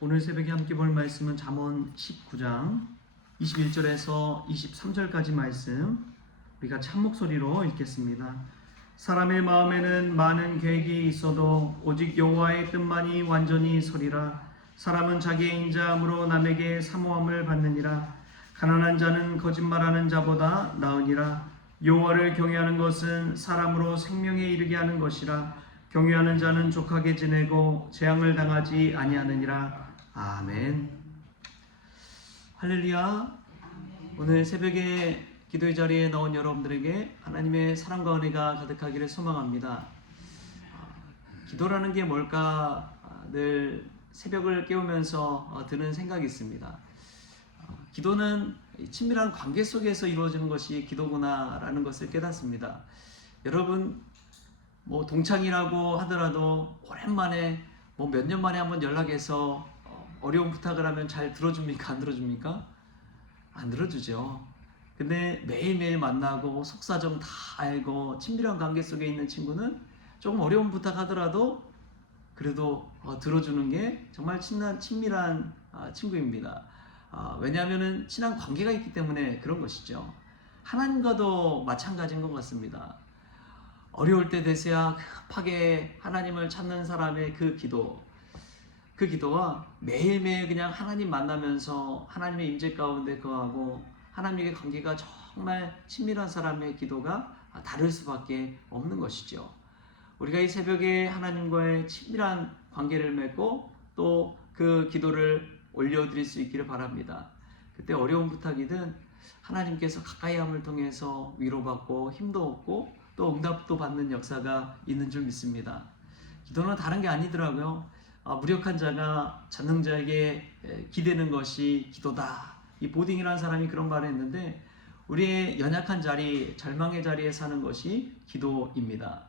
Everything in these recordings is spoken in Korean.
오늘 새벽에 함께 볼 말씀은 잠언 19장 21절에서 23절까지 말씀, 우리가 한 목소리로 읽겠습니다. 사람의 마음에는 많은 계획이 있어도 오직 여호와의 뜻만이 완전히 서리라. 사람은 자기의 인자함으로 남에게 사모함을 받느니라. 가난한 자는 거짓말하는 자보다 나으니라. 여호와를 경외하는 것은 사람으로 생명에 이르게 하는 것이라. 경외하는 자는 족하게 지내고 재앙을 당하지 아니하느니라. 아멘. 할렐루야. 오늘 새벽에 기도의 자리에 나온 여러분들에게 하나님의 사랑과 은혜가 가득하기를 소망합니다. 기도라는 게 뭘까 늘 새벽을 깨우면서 드는 생각이 있습니다. 기도는 친밀한 관계 속에서 이루어지는 것이 기도구나라는 것을 깨닫습니다. 여러분 동창이라고 하더라도 오랜만에 몇 년 만에 한번 연락해서 어려운 부탁을 하면 잘 들어줍니까? 안 들어줍니까? 안 들어주죠. 근데 매일매일 만나고 속사정 다 알고 친밀한 관계 속에 있는 친구는 조금 어려운 부탁하더라도 그래도 들어주는 게 정말 친밀한 친구입니다. 왜냐하면 친한 관계가 있기 때문에 그런 것이죠. 하나님과도 마찬가지인 것 같습니다. 어려울 때 되서야 급하게 하나님을 찾는 사람의 그 기도와 매일매일 그냥 하나님 만나면서 하나님의 임재 가운데 거하고 하나님의 관계가 정말 친밀한 사람의 기도가 다를 수밖에 없는 것이죠. 우리가 이 새벽에 하나님과의 친밀한 관계를 맺고 또 그 기도를 올려드릴 수 있기를 바랍니다. 그때 어려운 부탁이든 하나님께서 가까이함을 통해서 위로받고 힘도 얻고 또 응답도 받는 역사가 있는 줄 믿습니다. 기도는 다른 게 아니더라고요. 무력한 자가 전능자에게 기대는 것이 기도다. 이 보딩이라는 사람이 그런 말을 했는데 우리의 연약한 자리, 절망의 자리에 사는 것이 기도입니다.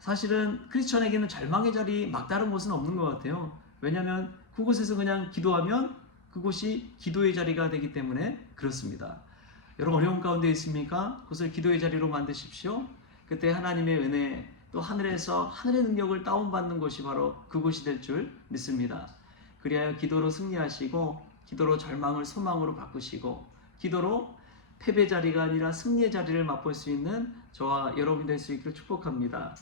사실은 크리스천에게는 절망의 자리 막다른 곳은 없는 것 같아요. 왜냐하면 그곳에서 그냥 기도하면 그곳이 기도의 자리가 되기 때문에 그렇습니다. 여러분 어려움 가운데 있습니까? 그것을 기도의 자리로 만드십시오. 그때 하나님의 은혜 또 하늘에서 하늘의 능력을 다운받는 곳이 바로 그곳이 될 줄 믿습니다. 그리하여 기도로 승리하시고 기도로 절망을 소망으로 바꾸시고 기도로 패배 자리가 아니라 승리의 자리를 맛볼 수 있는 저와 여러분이 될 수 있기를 축복합니다.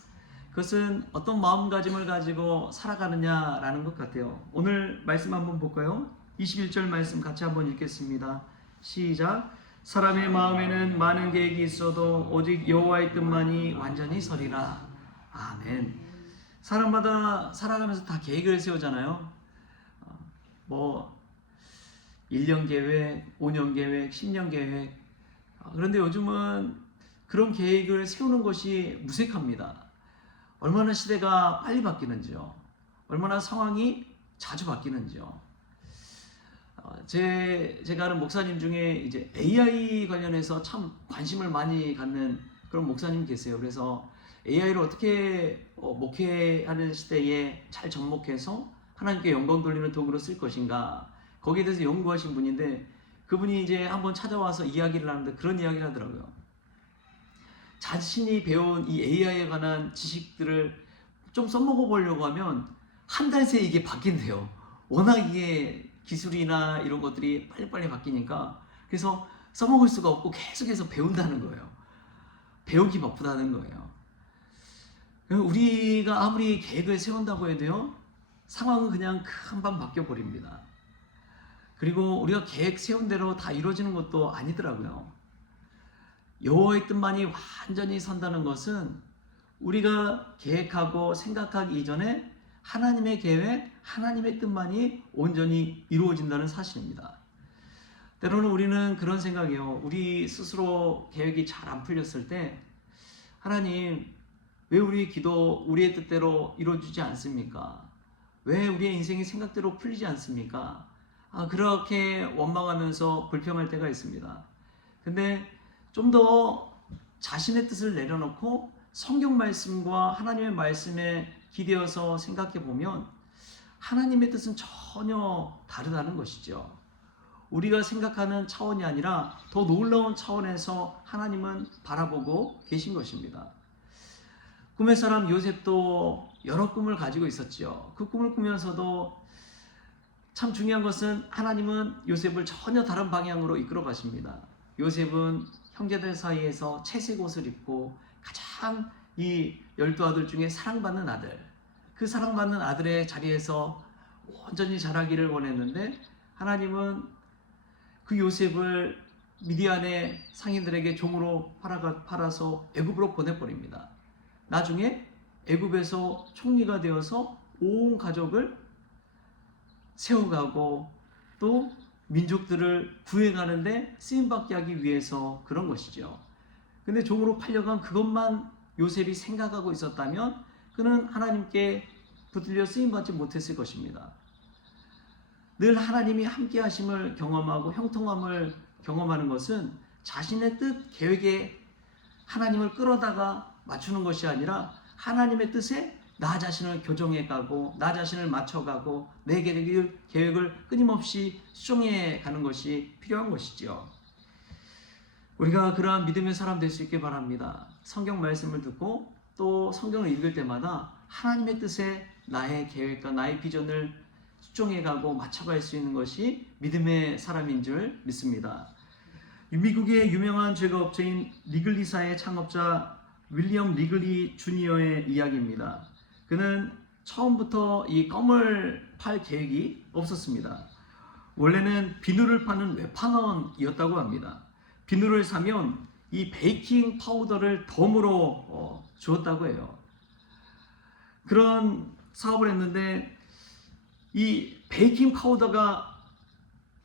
그것은 어떤 마음가짐을 가지고 살아가느냐라는 것 같아요. 오늘 말씀 한번 볼까요? 21절 말씀 같이 한번 읽겠습니다. 시작. 사람의 마음에는 많은 계획이 있어도 오직 여호와의 뜻만이 완전히 서리라. 아멘. 사람마다 살아가면서 다 계획을 세우잖아요. 1년 계획, 5년 계획, 10년 계획. 그런데 요즘은 그런 계획을 세우는 것이 무색합니다. 얼마나 시대가 빨리 바뀌는지요. 얼마나 상황이 자주 바뀌는지요. 제가 아는 목사님 중에 이제 AI 관련해서 참 관심을 많이 갖는 그런 목사님 계세요. 그래서 AI를 어떻게 목회하는 시대에 잘 접목해서 하나님께 영광 돌리는 도구로 쓸 것인가, 거기에 대해서 연구하신 분인데 그분이 이제 한번 찾아와서 이야기를 하는데 그런 이야기를 하더라고요. 자신이 배운 이 AI에 관한 지식들을 좀 써먹어 보려고 하면 한 달 새에 이게 바뀐대요. 워낙 이게 기술이나 이런 것들이 빨리빨리 바뀌니까. 그래서 써먹을 수가 없고 계속해서 배운다는 거예요. 배우기 바쁘다는 거예요. 우리가 아무리 계획을 세운다고 해도요, 상황은 그냥 금방 바뀌어 버립니다. 그리고 우리가 계획 세운 대로 다 이루어지는 것도 아니더라고요. 여호와의 뜻만이 완전히 선다는 것은 우리가 계획하고 생각하기 이전에 하나님의 계획, 하나님의 뜻만이 온전히 이루어진다는 사실입니다. 때로는 우리는 그런 생각이에요. 우리 스스로 계획이 잘 안 풀렸을 때 하나님, 왜 우리의 기도 우리의 뜻대로 이루어지지 않습니까? 왜 우리의 인생이 생각대로 풀리지 않습니까? 그렇게 원망하면서 불평할 때가 있습니다. 근데 좀 더 자신의 뜻을 내려놓고 성경 말씀과 하나님의 말씀에 기대어서 생각해 보면 하나님의 뜻은 전혀 다르다는 것이죠. 우리가 생각하는 차원이 아니라 더 놀라운 차원에서 하나님은 바라보고 계신 것입니다. 꿈의 사람 요셉도 여러 꿈을 가지고 있었죠. 그 꿈을 꾸면서도 참 중요한 것은 하나님은 요셉을 전혀 다른 방향으로 이끌어 가십니다. 요셉은 형제들 사이에서 채색 옷을 입고 가장 이 12아들 중에 사랑받는 아들, 그 사랑받는 아들의 자리에서 온전히 자라기를 원했는데 하나님은 그 요셉을 미디안의 상인들에게 종으로 팔아서 애굽으로 보내버립니다. 나중에 애굽에서 총리가 되어서 온 가족을 세워가고 또 민족들을 구해가는데 쓰임받게 하기 위해서 그런 것이죠. 근데 종으로 팔려간 그것만 요셉이 생각하고 있었다면 그는 하나님께 붙들려 쓰임받지 못했을 것입니다. 늘 하나님이 함께 하심을 경험하고 형통함을 경험하는 것은 자신의 뜻, 계획에 하나님을 끌어다가 맞추는 것이 아니라 하나님의 뜻에 나 자신을 교정해 가고 나 자신을 맞춰가고 내 계획을 끊임없이 수정해 가는 것이 필요한 것이지요. 우리가 그러한 믿음의 사람 될 수 있길 바랍니다. 성경 말씀을 듣고 또 성경을 읽을 때마다 하나님의 뜻에 나의 계획과 나의 비전을 수정해가고 맞춰갈 수 있는 것이 믿음의 사람인 줄 믿습니다. 미국의 유명한 제과업체인 리글리사의 창업자 윌리엄 리글리 주니어의 이야기입니다. 그는 처음부터 이 껌을 팔 계획이 없었습니다. 원래는 비누를 파는 외판원이었다고 합니다. 비누를 사면 이 베이킹 파우더를 덤으로 주었다고 해요. 그런 사업을 했는데 이 베이킹 파우더가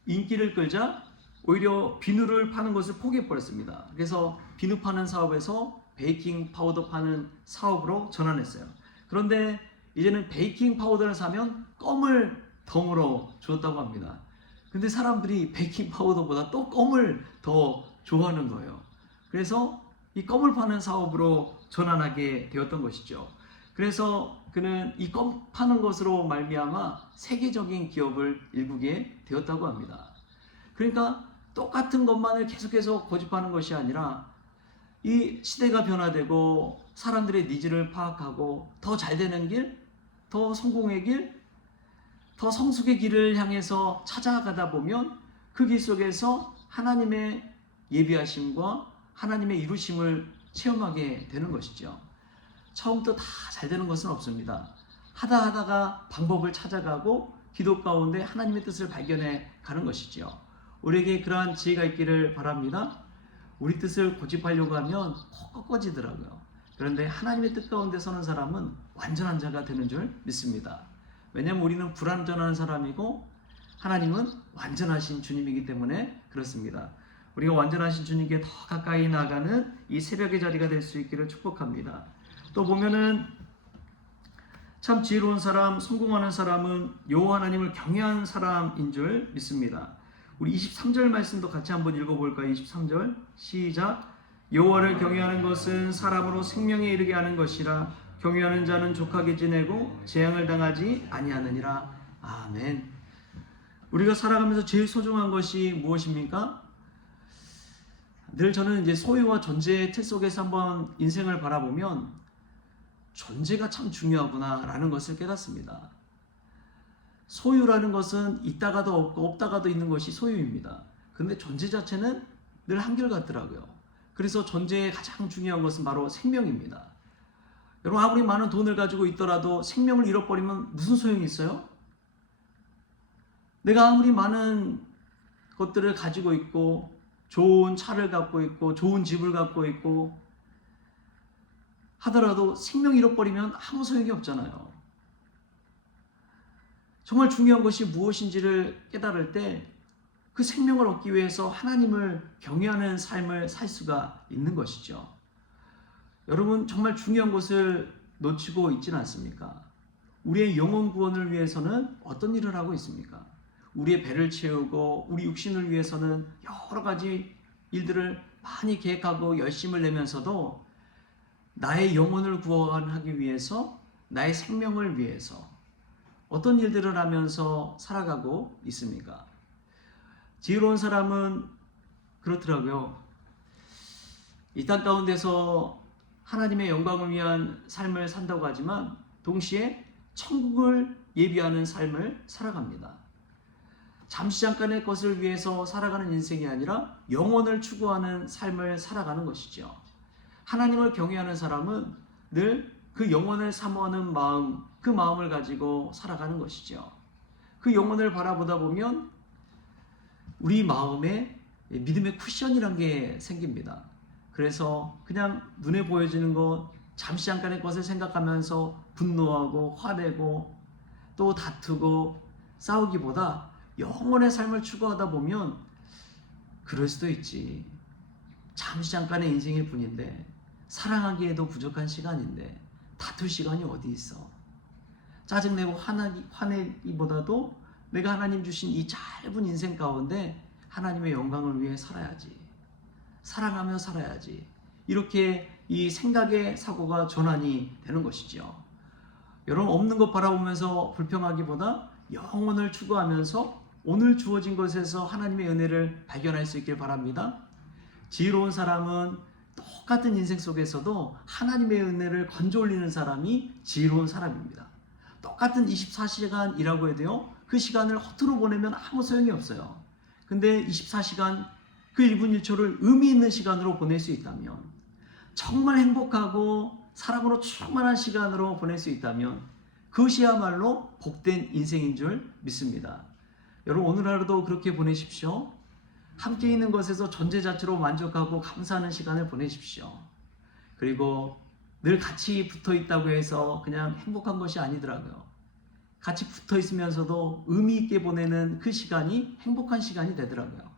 인기를 끌자 오히려 비누를 파는 것을 포기해버렸습니다. 그래서 비누 파는 사업에서 베이킹 파우더 파는 사업으로 전환했어요. 그런데 이제는 베이킹 파우더를 사면 껌을 덤으로 주었다고 합니다. 근데 사람들이 베이킹 파우더보다 또 껌을 더 좋아하는 거예요. 그래서 이 껌을 파는 사업으로 전환하게 되었던 것이죠. 그래서 그는 이 껌 파는 것으로 말미암아 세계적인 기업을 일구게 되었다고 합니다. 그러니까 똑같은 것만을 계속해서 고집하는 것이 아니라 이 시대가 변화되고 사람들의 니즈를 파악하고 더 잘 되는 길, 더 성공의 길, 더 성숙의 길을 향해서 찾아가다 보면 그 길 속에서 하나님의 예비하심과 하나님의 이루심을 체험하게 되는 것이죠. 처음부터 다 잘 되는 것은 없습니다. 하다가 방법을 찾아가고 기도 가운데 하나님의 뜻을 발견해 가는 것이죠. 우리에게 그러한 지혜가 있기를 바랍니다. 우리 뜻을 고집하려고 하면 꼭 꺾어지더라고요. 그런데 하나님의 뜻 가운데 서는 사람은 완전한 자가 되는 줄 믿습니다. 왜냐하면 우리는 불완전한 사람이고 하나님은 완전하신 주님이기 때문에 그렇습니다. 우리가 완전하신 주님께 더 가까이 나가는 이 새벽의 자리가 될 수 있기를 축복합니다. 또 보면은 참 지혜로운 사람, 성공하는 사람은 여호와 하나님을 경외하는 사람인 줄 믿습니다. 우리 23절 말씀도 같이 한번 읽어볼까요? 23절 시작. 여호와를 경외하는 것은 사람으로 생명에 이르게 하는 것이라 경외하는 자는 족하게 지내고 재앙을 당하지 아니하느니라. 아멘. 우리가 살아가면서 제일 소중한 것이 무엇입니까? 늘 저는 이제 소유와 존재의 틀 속에서 한번 인생을 바라보면 존재가 참 중요하구나 라는 것을 깨닫습니다. 소유라는 것은 있다가도 없고 없다가도 있는 것이 소유입니다. 그런데 존재 자체는 늘 한결같더라고요. 그래서 존재의 가장 중요한 것은 바로 생명입니다. 여러분 아무리 많은 돈을 가지고 있더라도 생명을 잃어버리면 무슨 소용이 있어요? 내가 아무리 많은 것들을 가지고 있고 좋은 차를 갖고 있고 좋은 집을 갖고 있고 하더라도 생명 잃어버리면 아무 소용이 없잖아요. 정말 중요한 것이 무엇인지를 깨달을 때 그 생명을 얻기 위해서 하나님을 경외하는 삶을 살 수가 있는 것이죠. 여러분 정말 중요한 것을 놓치고 있지는 않습니까? 우리의 영혼 구원을 위해서는 어떤 일을 하고 있습니까? 우리의 배를 채우고 우리 육신을 위해서는 여러 가지 일들을 많이 계획하고 열심을 내면서도 나의 영혼을 구원하기 위해서 나의 생명을 위해서 어떤 일들을 하면서 살아가고 있습니까? 지혜로운 사람은 그렇더라고요. 이 땅 가운데서 하나님의 영광을 위한 삶을 산다고 하지만 동시에 천국을 예비하는 삶을 살아갑니다. 잠시 잠깐의 것을 위해서 살아가는 인생이 아니라 영혼을 추구하는 삶을 살아가는 것이죠. 하나님을 경외하는 사람은 늘 그 영혼을 사모하는 마음, 그 마음을 가지고 살아가는 것이죠. 그 영혼을 바라보다 보면 우리 마음에 믿음의 쿠션이란 게 생깁니다. 그래서 그냥 눈에 보여지는 것, 잠시 잠깐의 것을 생각하면서 분노하고 화내고 또 다투고 싸우기보다 영혼의 삶을 추구하다 보면 그럴 수도 있지. 잠시 잠깐의 인생일 뿐인데, 사랑하기에도 부족한 시간인데 다툴 시간이 어디 있어. 짜증내고 화내기보다도 내가 하나님 주신 이 짧은 인생 가운데 하나님의 영광을 위해 살아야지. 사랑하며 살아야지. 이렇게 이 생각의 사고가 전환이 되는 것이죠. 여러분, 없는 것 바라보면서 불평하기보다 영혼을 추구하면서 오늘 주어진 것에서 하나님의 은혜를 발견할 수 있길 바랍니다. 지혜로운 사람은 똑같은 인생 속에서도 하나님의 은혜를 건져 올리는 사람이 지혜로운 사람입니다. 똑같은 24시간 일하고 해도요, 그 시간을 허투루 보내면 아무 소용이 없어요. 근데 24시간 그 1분 1초를 의미 있는 시간으로 보낼 수 있다면, 정말 행복하고 사랑으로 충만한 시간으로 보낼 수 있다면 그것이야말로 복된 인생인 줄 믿습니다. 여러분, 오늘 하루도 그렇게 보내십시오. 함께 있는 것에서 존재 자체로 만족하고 감사하는 시간을 보내십시오. 그리고 늘 같이 붙어 있다고 해서 그냥 행복한 것이 아니더라고요. 같이 붙어 있으면서도 의미 있게 보내는 그 시간이 행복한 시간이 되더라고요.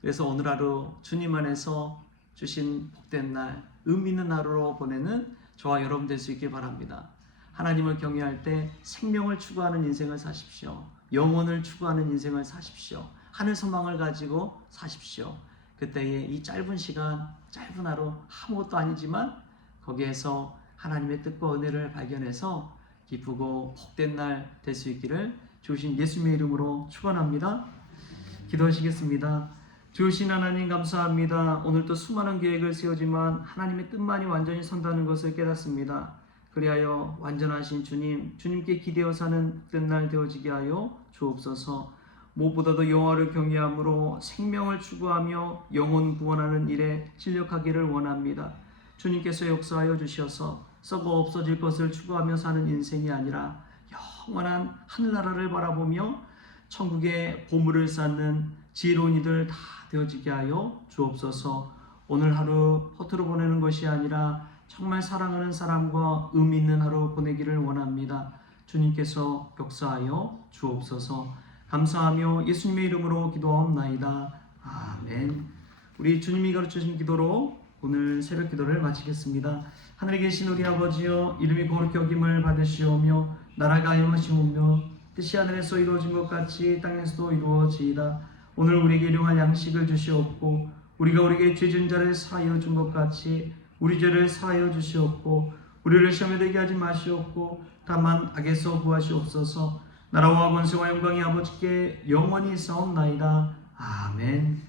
그래서 오늘 하루 주님 안에서 주신 복된 날, 의미 있는 하루로 보내는 저와 여러분 될 수 있길 바랍니다. 하나님을 경외할 때 생명을 추구하는 인생을 사십시오. 영혼을 추구하는 인생을 사십시오. 하늘 소망을 가지고 사십시오. 그때에 이 짧은 시간, 짧은 하루, 아무것도 아니지만 거기에서 하나님의 뜻과 은혜를 발견해서 기쁘고 복된 날 될 수 있기를 주신 예수님의 이름으로 축원합니다. 기도하시겠습니다. 주신 하나님 감사합니다. 오늘도 수많은 계획을 세우지만 하나님의 뜻만이 완전히 선다는 것을 깨닫습니다. 그리하여 완전하신 주님, 주님께 기대어 사는 끝날 되어지게 하여 주옵소서. 무엇보다도 여호와를 경외함으로 생명을 추구하며 영혼 구원하는 일에 진력하기를 원합니다. 주님께서 역사하여 주셔서 썩어 없어질 것을 추구하며 사는 인생이 아니라 영원한 하늘나라를 바라보며 천국의 보물을 쌓는 지혜로운 이들 다 되어지게 하여 주옵소서. 오늘 하루 허투루 보내는 것이 아니라 정말 사랑하는 사람과 의미 있는 하루 보내기를 원합니다. 주님께서 역사하여 주옵소서. 감사하며 예수님의 이름으로 기도하옵나이다. 아멘. 우리 주님이 가르쳐주신 기도로 오늘 새벽 기도를 마치겠습니다. 하늘에 계신 우리 아버지여, 이름이 거룩히 여김을 받으시오며 나라가 임하시오며 뜻이 하늘에서 이루어진 것 같이 땅에서도 이루어지이다. 오늘 우리에게 일용할 양식을 주시옵고 우리가 우리에게 죄진 자를 사하여 준 것 같이 우리 죄를 사하여 주시옵고 우리를 시험에 들게 하지 마시옵고 다만 악에서 구하시옵소서. 나라와 권세와 영광이 아버지께 영원히 있사옵나이다. 아멘.